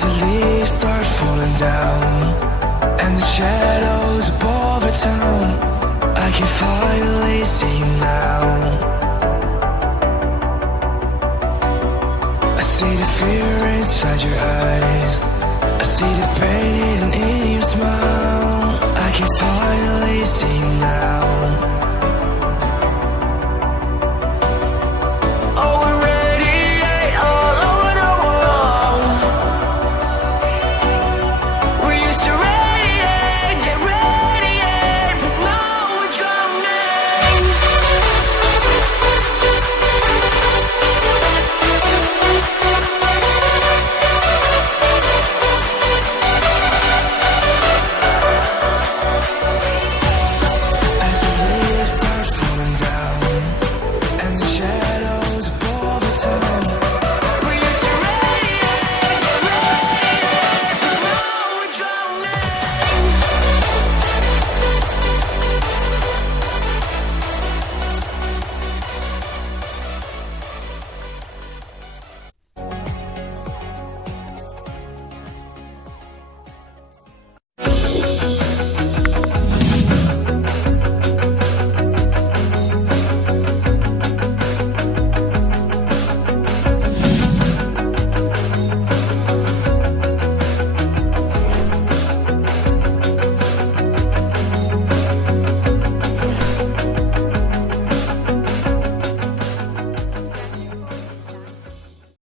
As the leaves start falling down and the shadows above the town, I can finally see you now. I see the fear inside your eyes,